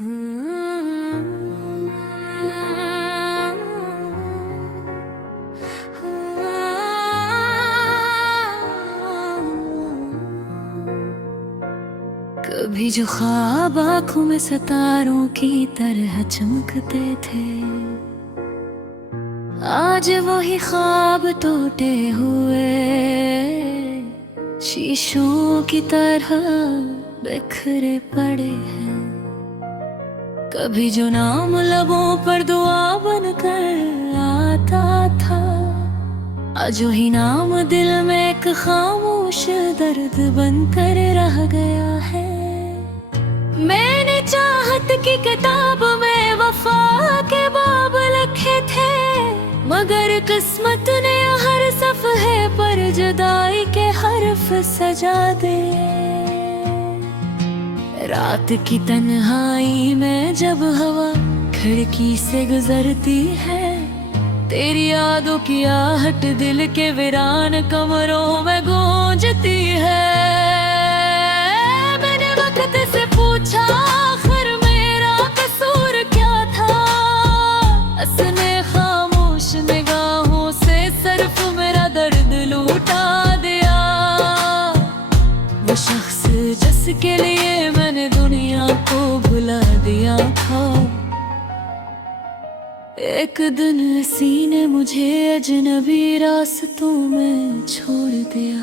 कभी जो ख्वाब आँखों में सितारों की तरह चमकते थे, आज वही ख्वाब टूटे हुए शीशों की तरह बिखरे पड़े हैं। कभी जो नाम लबों पर दुआ बनकर आता था, आज वही नाम दिल में एक खामोश दर्द बनकर रह गया है। मैंने चाहत की किताब में वफा के बाब लिखे थे, मगर किस्मत ने हर सफ़हे पर जुदाई के हर्फ सजा दिए। रात की तन्हाई में जब हवा खिड़की से गुजरती है, तेरी यादों की आहट दिल के वीरान कमरों में गूंजती है। मैंने वक्त से पूछा आखिर मेरा कसूर क्या था, उसने खामोश निगाहों से सिर्फ मेरा दर्द लूटा दिया। वो शख्स जिसके लिए मैंने दुनिया को भुला दिया था, एक दिन इसी ने मुझे अजनबी रास्तों में छोड़ दिया।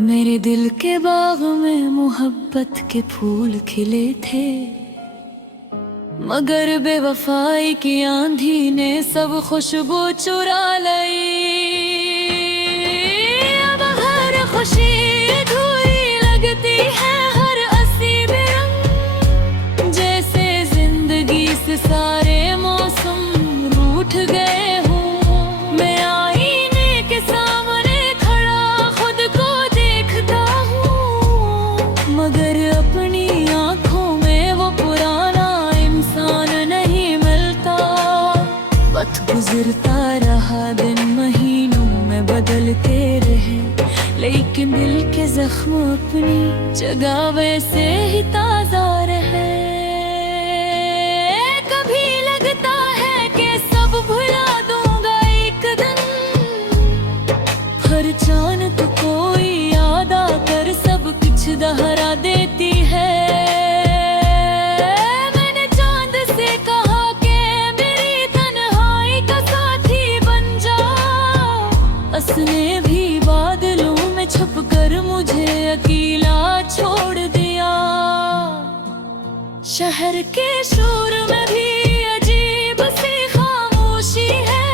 मेरे दिल के बाग में मोहब्बत के फूल खिले थे, मगर बेवफाई की आंधी ने सब खुशबू चुरा ली। अब हर खुशी अधूरी लगती है, हर हंसी बेरंग, जैसे जिंदगी से सारे मौसम रूठ गए हूँ। मैं आईने के सामने खड़ा खुद को देखता हूँ, मगर अपनी आंखों में वो पुराना इंसान नहीं मिलता। वक्त गुजरता रहा, दिन महीनों में बदलते रहे, लेकिन दिल के जख्म अपनी जगह वैसे ही ताजा रहे। कभी लगता है कि सब भुला दूंगा एक दिन, हर चांद तो कोई याद आकर सब कुछ दोहरा देती है। मैंने चांद से कहा कि मेरी तन्हाई का साथी बन जा, उसने भी बादलों में छुपकर मुझे अकेला छोड़ दिया। शहर के शोर में भी अजीब सी खामोशी है,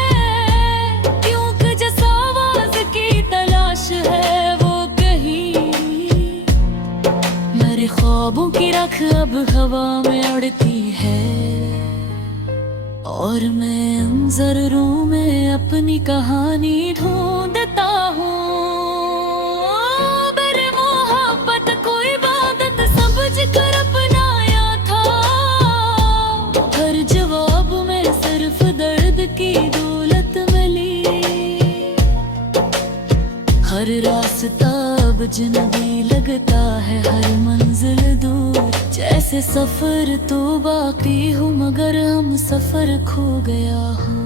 क्योंकि जिस आवाज की तलाश है वो कहीं। मेरे ख्वाबों की रख अब हवा में उड़ती है, और मैं उन ज़रूरों में अपनी कहानी ढूंढता हूँ। मेरे मोहब्बत को इबादत समझकर अपनाया था, हर जवाब में सिर्फ दर्द की दौलत मिली। हर रास्ता अब अजनबी लगता है, हर मंजिल दूर, जैसे सफर तो बाकी हूँ मगर हम सफर खो गया हूँ।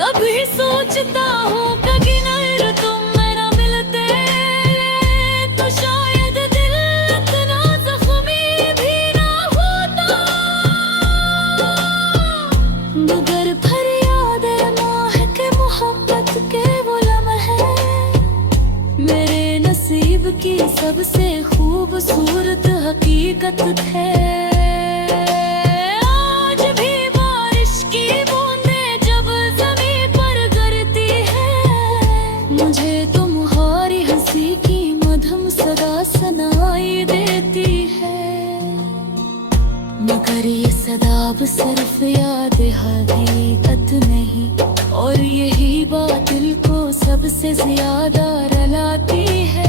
कभी सोचता हूँ कभी नर तुम मेरा मिलते, तो शायद दिल इतना जख्मी भी ना होता। मगर फरियाद माह के मोहब्बत के वो लम्हे मेरे नसीब की सबसे खूबसूरत हकीकत थे। आज भी बारिश की बूंदें जब ज़मीं पर गिरती है, मुझे तुम्हारी हंसी की मधुर सदा सुनाई देती है। मगर ये सदा अब सिर्फ याद हकीकत नहीं, और यही बात दिल को सबसे ज्यादा रुलाती है।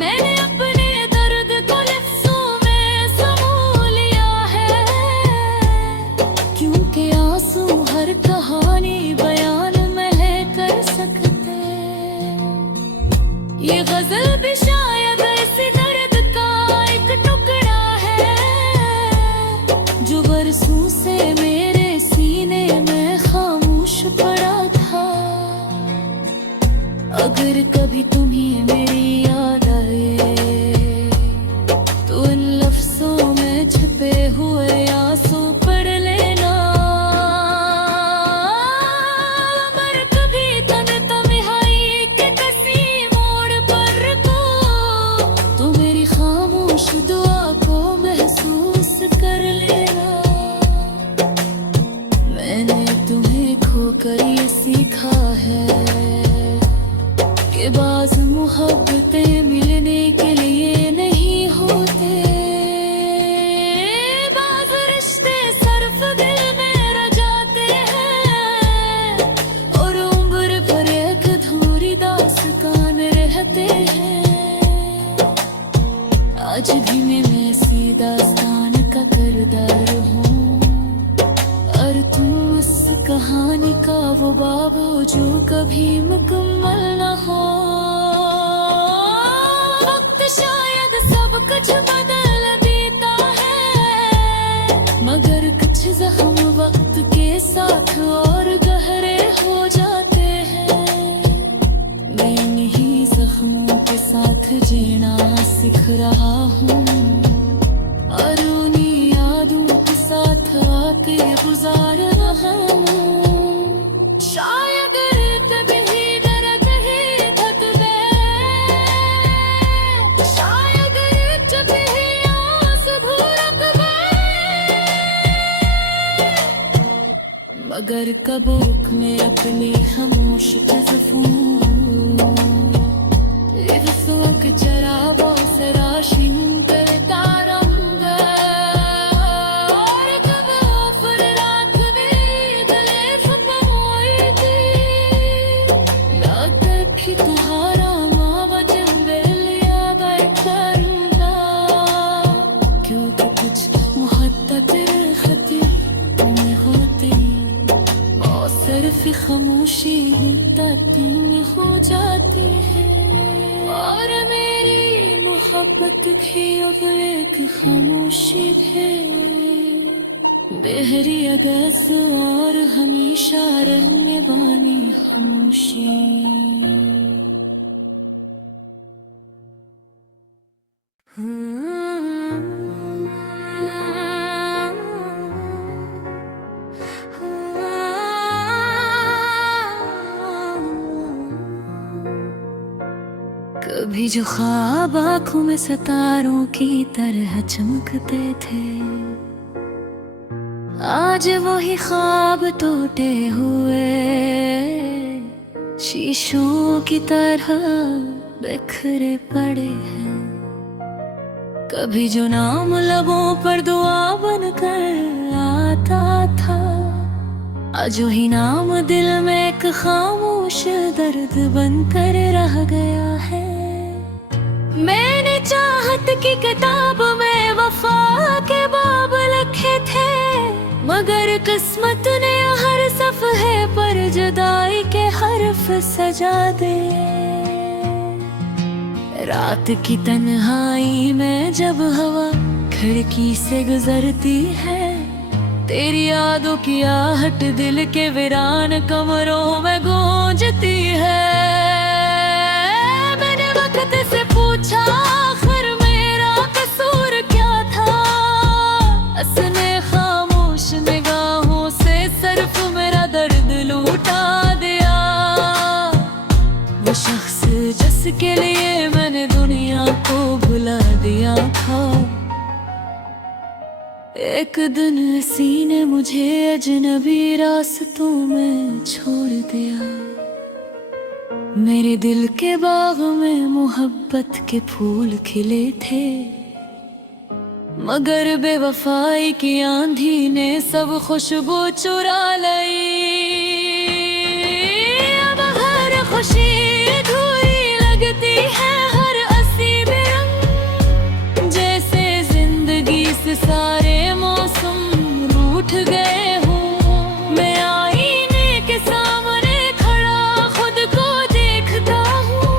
मैंने अपने दर्द को लफ्ज़ों आज भी मैं वैसी दास्तान का किरदार हूँ, और तुम उस कहानी का वो बाब हो जो कभी मुकम्मल न हो। वक्त शायद सब कुछ बदल देता है, मगर कुछ जख्म वक्त के साथ और गहरे हो जाते हैं। मैं इन्हीं जख्मों के साथ जीना सीख रहा हूँ, और उन्हीं यादों के साथ आते गुजार रहा हूँ। शायद कभी दर्द ही थक गए, शायद कभी आस भड़क गए, मगर कबूक में अपनी खामोश तज़फ़ूं Rıfsık çarabı seraşin tertaramda Arkada fırlat bir gale fıpmoy thi Lagta ki तुम्हारा वजह बेलिया बैठा क्योंकि कुछ मुहब्बत खती में होती और सिर्फ खामोशी ही तातीम हो जाती है। और मेरी मोहब्बत भी अब एक खामोशी है, बहरी अगस और हमेशा रहने वाली खामोशी। कभी जो ख्वाब आँखों में सितारों की तरह चमकते थे, आज वही ख्वाब टूटे हुए शीशों की तरह बिखरे पड़े हैं। कभी जो नाम लबों पर दुआ बनकर आता था, आज वही नाम दिल में एक खामोश दर्द बनकर रह गया है। मैंने चाहत की किताब में वफा के बाब लिखे थे, मगर किस्मत ने हर सफ़हे पर जुदाई के हर्फ सजा दे। रात की तन्हाई में जब हवा खिड़की से गुजरती है, तेरी यादों की आहट दिल के वीरान कमरों में गूंजती है। मैंने वक्त से पूछा आखिर मेरा कसूर क्या था, उसने खामोश निगाहों से सिर्फ मेरा दर्द लूटा दिया। वो शख्स जिसके लिए मैंने दुनिया को भुला दिया था, एक दिन इसी ने मुझे अजनबी रास्तों में छोड़ दिया। मेरे दिल के बाग में मोहब्बत के फूल खिले थे, मगर बेवफाई की आंधी ने सब खुशबू चुरा ली। अब हर खुशी अधूरी लगती है, हर असीब रंग जैसे जिंदगी से सारे मौसम रूठ गए हूँ। मैं आईने के सामने खड़ा खुद को देखता हूँ,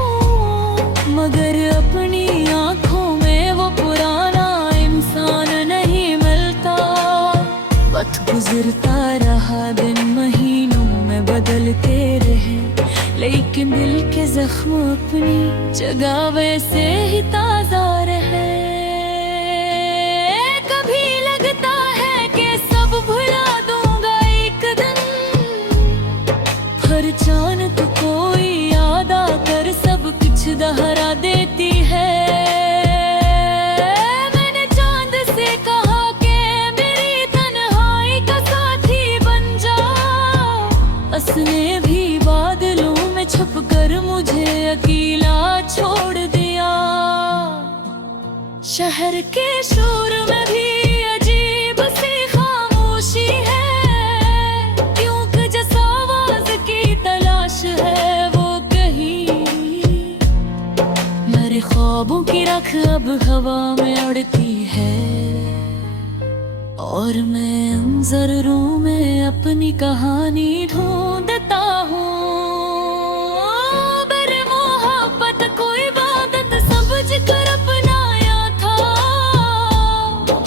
मगर अपनी आँखों में वो पुराना इंसान नहीं मिलता। वक्त गुजरता रहा, दिन महीनों में बदलते रहे, लेकिन दिल के जख्म अपनी जगह वैसे ही ताजा रहे। कभी लगता है कि सब भुला दूंगा एक दिन, हर चांद तो कोई याद आकर सब कुछ दोहरा देती है। मैंने चांद से कहा कि मेरी तन्हाई का साथी बन जा, उसने भी बादलों में छुपकर मुझे अकेला छोड़ दिया। शहर के शोर में भी अजीब सी खामोशी है, क्योंकि जिस आवाज की तलाश है वो कहीं मेरे ख्वाबों की रख अब हवा में उड़ती है और मैं उन जरूरों में अपनी कहानी ढूंढता हूँ। मेरे मोहब्बत को इबादत समझ कर अपनाया था,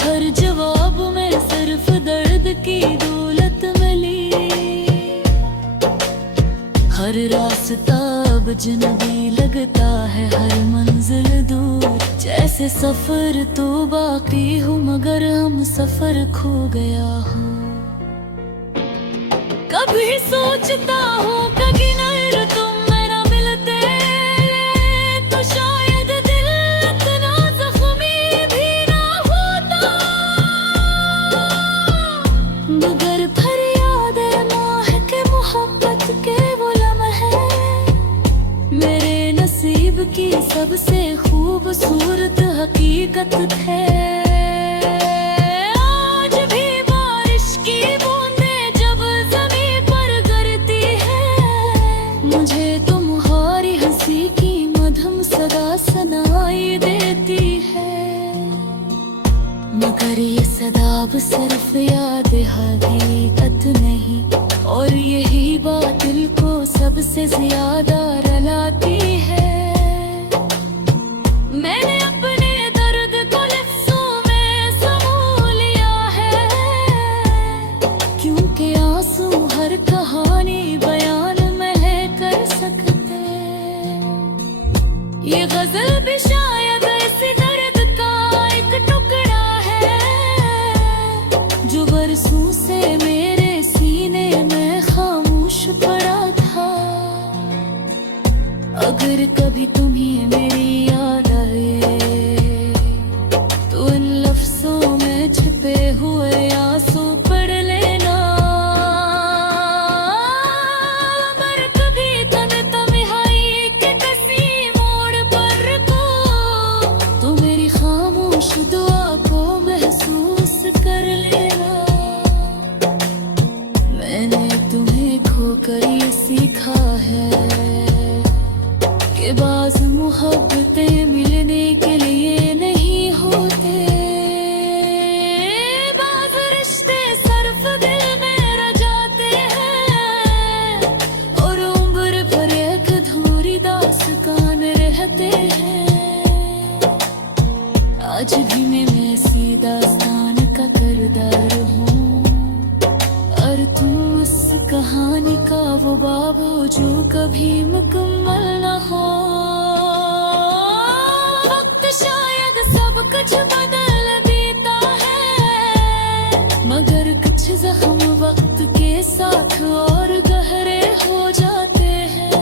हर जवाब में सिर्फ दर्द की दौलत मिली। हर रास्ता अब अजनबी लगता है, हर मंजिल दूर जैसे सफर तो बाकी हूँ मगर हम सफर खो गया हूँ। कभी सोचता हूँ कभी नहीं तुम मेरा मिलते तो शायद दिल इतना जख्मी भी ना होता, मगर फरियाद माह के मोहब्बत के वो लम्हे मेरे नसीब की सबसे खूबसूरत हकीकत थे। आज भी बारिश की बूंदें जब ज़मीन पर गिरती है, मुझे तुम्हारी हंसी की मधुर सदा सुनाई देती है। मगर ये सदा अब सिर्फ याद हकीकत नहीं, और यही बात दिल को सबसे ज्यादा रुलाती है। मैंने अपने दर्द को लफ्ज़ों में समो लिया है, क्योंकि आंसू हर कहानी बयान में कर सकते। ये गजल भी शायद इसी दर्द का एक टुकड़ा है, जो बरसों से मेरे सीने में खामोश पड़ा था। अगर कभी तुम्हें मेरी याद आए तो इन लफ्ज़ों में छिपे हुए आंसू पढ़ लेना। अगर कभी तन्हाई के किसी मोड़ पर रुको तो मेरी खामोश दुआ को महसूस कर लेना। मैंने तुम्हें खोकर ये सीखा है कि बाज़ मोहब्बतें मिलने के लिए नहीं होते, बाज़ रिश्ते सिर्फ दिल में रह जाते हैं और उम्र भर एक अधूरी दास्तान रहते हैं। आज भी मैं इसी दास्तान का किरदार हूँ और तुम उस कहानी का वो बाब हो जो कभी मुकम्मल न हो। वक्त शायद सब कुछ बदल देता है, मगर कुछ जख्म वक्त के साथ और गहरे हो जाते हैं।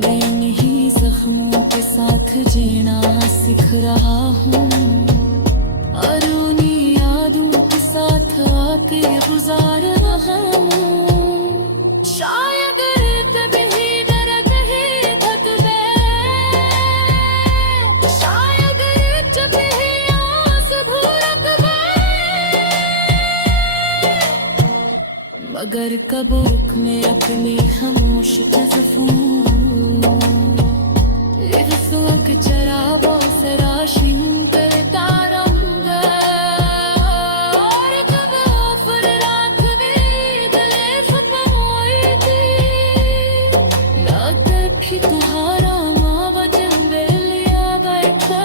मैं इन्हीं जख्मों के साथ जीना सीख रहा हूँ और उन्हीं यादों के साथ आके गुजार रहा हूँ। शायद कभी दर्द ही थक गए, शायद कभी आस भड़क गए, मगर कबूक में अपनी खामोश तज़फ़ूं इफ़्सोक चरागों से राशिन करता रंग, और कब आफर रात भी गले सपनोई थी। लागत कि तुम्हारा मावजन बेलिया बैठा,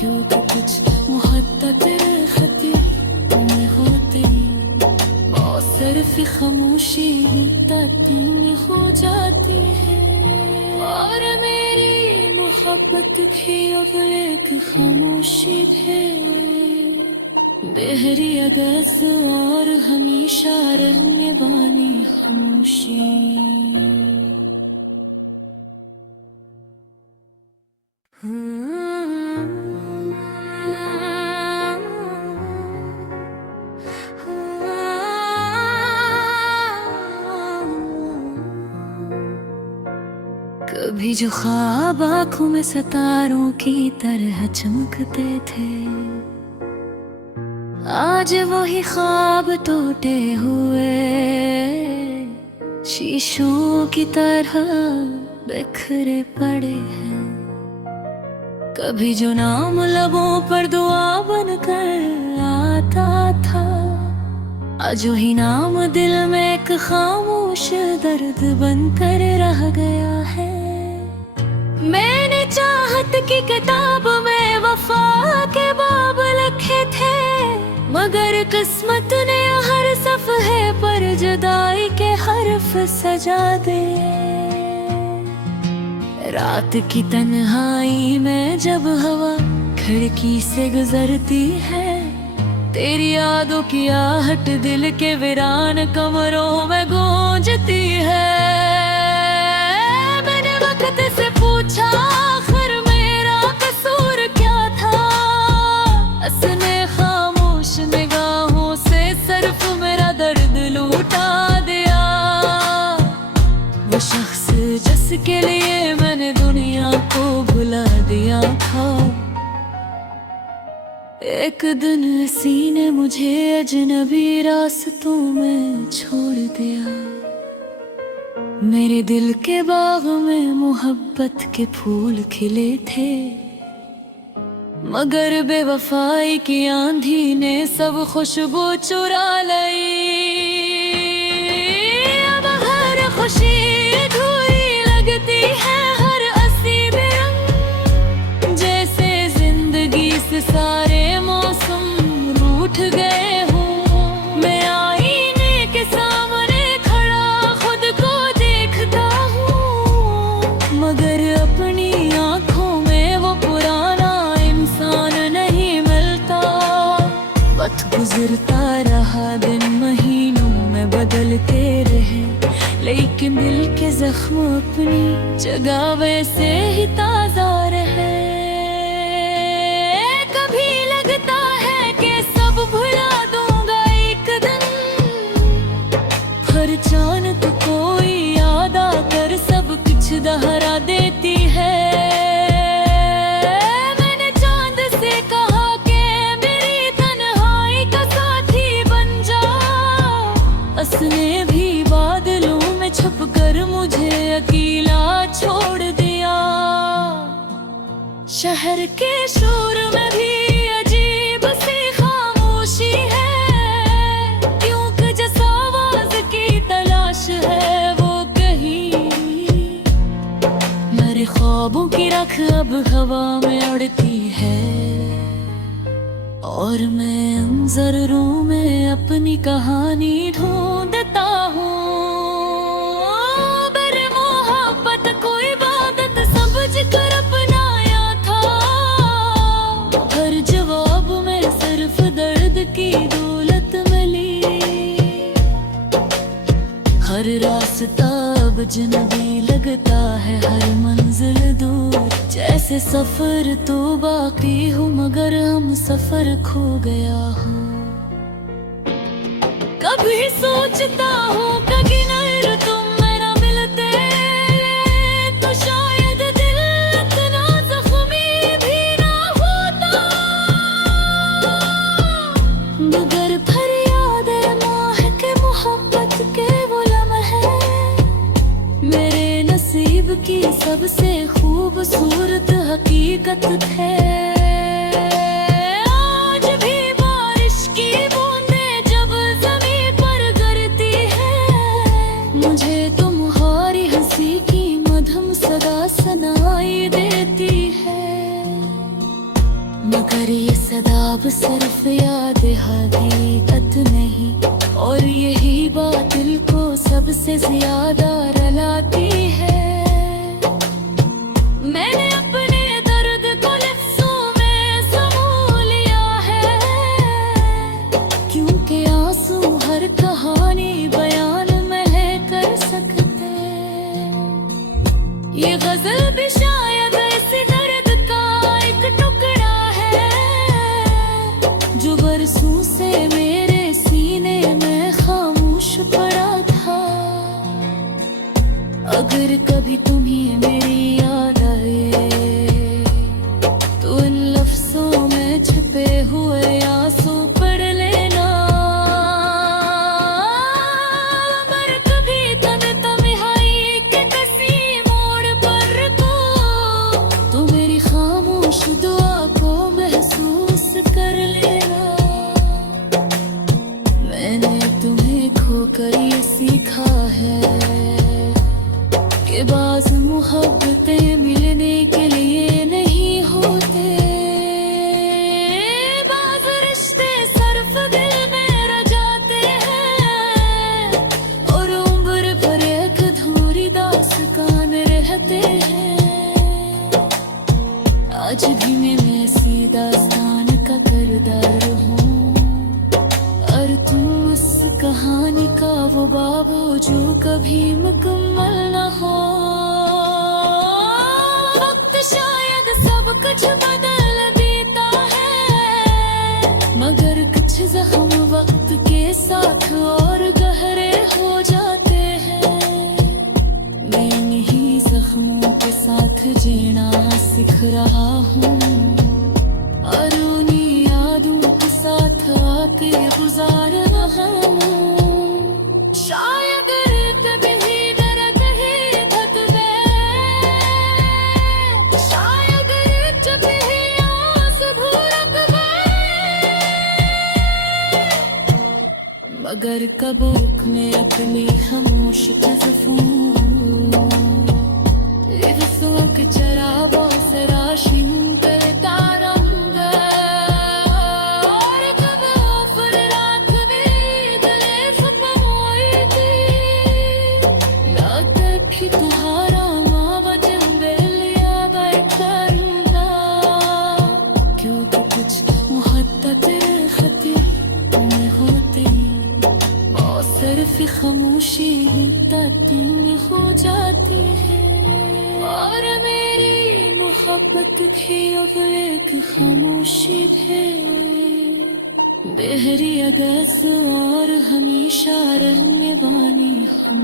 क्योंकि कुछ मुहद्दत खती तुम्हें होती और सिर्फ खामोशी तुम हो जाती है। और मेरी मोहब्बत भी अब एक खामोशी है, बहरी अगस और हमेशा रहने वाली खामोशी। कभी जो ख्वाब आँखों में सितारों की तरह चमकते थे, आज वही ख्वाब टूटे हुए शीशों की तरह बिखरे पड़े हैं। कभी जो नाम लबों पर दुआ बनकर आता था, आज वही नाम दिल में एक खामोश दर्द बनकर रह गया है। मैंने चाहत की किताब में वफा के बाब लिखे थे, मगर किस्मत ने हर सफ़े पर जुदाई के हर्फ सजा दिए। रात की तन्हाई में जब हवा खिड़की से गुजरती है, तेरी यादों की आहट दिल के वीरान कमरों में गूंजती है। मैंने वक्त से पूछा आखिर मेरा कसूर क्या था, उसने खामोश निगाहों से सिर्फ मेरा दर्द लूटा दिया। वो शख्स जिसके लिए मैंने दुनिया को भुला दिया था, एक दिन इसी ने मुझे अजनबी रास्तों में छोड़ दिया। मेरे दिल के बाग में मोहब्बत के फूल खिले थे, मगर बेवफाई की आंधी ने सब खुशबू चुरा ली। अब हर खुशी अधूरी लगती है, हर हंसी बेरंग, जैसे जिंदगी से सारे मौसम रूठ गए हूँ। मैं आईने के सामने खड़ा खुद को देखता हूँ, मगर अपनी आंखों में वो पुराना इंसान नहीं मिलता। वक्त गुजरता रहा, दिन महीनों में बदलते रहे, लेकिन दिल के जख्म अपनी जगह वैसे ही ताजा रहे। कभी लगता है कि सब भुला दूंगा एक दिन, हर चांद तो कोई याद आकर सब कुछ दोहरा देती है। मैंने चांद से कहा कि मेरी तन्हाई का साथी बन जा, उसने भी बादलों में छुपकर मुझे अकेला छोड़ दिया। शहर के शोर में भी अजीब सी खामोशी है, क्योंकि जिस आवाज की तलाश है वो कहीं। मेरे ख्वाबों की रख अब हवा में उड़ती है, और मैं उन ज़रूरों में अपनी कहानी ढूंढता हूँ। मेरे मोहब्बत को इबादत समझकर अपनाया था, हर जवाब में सिर्फ दर्द की दौलत मिली। हर रास्ता अब अजनबी लगता है, हर मंजिल दूर, जैसे सफर तो बाकी हूँ मगर हम सफर खो गया हूँ। कभी सोचता हूँ कभी नर तुम मेरा मिलते, तो शायद दिल इतना जख्मी भी ना होता। मगर फरियाद माह के मोहब्बत के वो लम्हे मेरे नसीब की सबसे खूबसूरत हकीकत थे। आज भी बारिश की बूंदें जब ज़मीन पर गिरती है, मुझे तुम्हारी हंसी की मधुर सदा सुनाई देती है। मगर ये सदा अब सिर्फ याद हकीकत नहीं, और यही बात दिल को सबसे ज्यादा रुलाती है। मैंने अपने दर्द को लफ्ज़ों में समो लिया है, क्योंकि आंसू हर कहानी बयान में है कर सकते। ये गजल भी शायद इसी दर्द का एक टुकड़ा है, जो बरसों से मेरे सीने में खामोश पड़ा था। अगर कभी तुम्हें मेरी याद आए मोहब्बतें मिलने के लिए नहीं होते, बाज़ रिश्ते सिर्फ दिल में रह जाते हैं और उम्र भर एक अधूरी दास्तान रहते हैं। आज भी मैं ऐसी दास्तान का किरदार हूँ और तुम उस कहानी का वो बाब हो जो कभी मुकम्मल न हो। वक्त शायद सब कुछ बदल देता है, मगर कुछ जख्म वक्त के साथ और गहरे हो जाते हैं। मैं इन्हीं जख्मों के साथ जीना सीख रहा हूँ और उन्हीं यादों के साथ आके गुजार रहा हूँ। शायद कभी दर्द ही थक गए, शायद जब ही आंसू भड़क गए, मगर कबूक में अपनी खामोश तज़फ़ूं लिफ्ज़ों के चरागों से राशिन करता रंग और कब आखिर रात भी गले फपमोई थी ना तक तुम्हारा मावजन बेलिया बैठा क्योंकि कुछ मुहब्बत खतिर में होती और सिर्फ खामोशी तुम हो जाती है। और मेरी मोहब्बत भी अब एक खामोशी है, बहरी अगस और हमेशा रहने वाली हम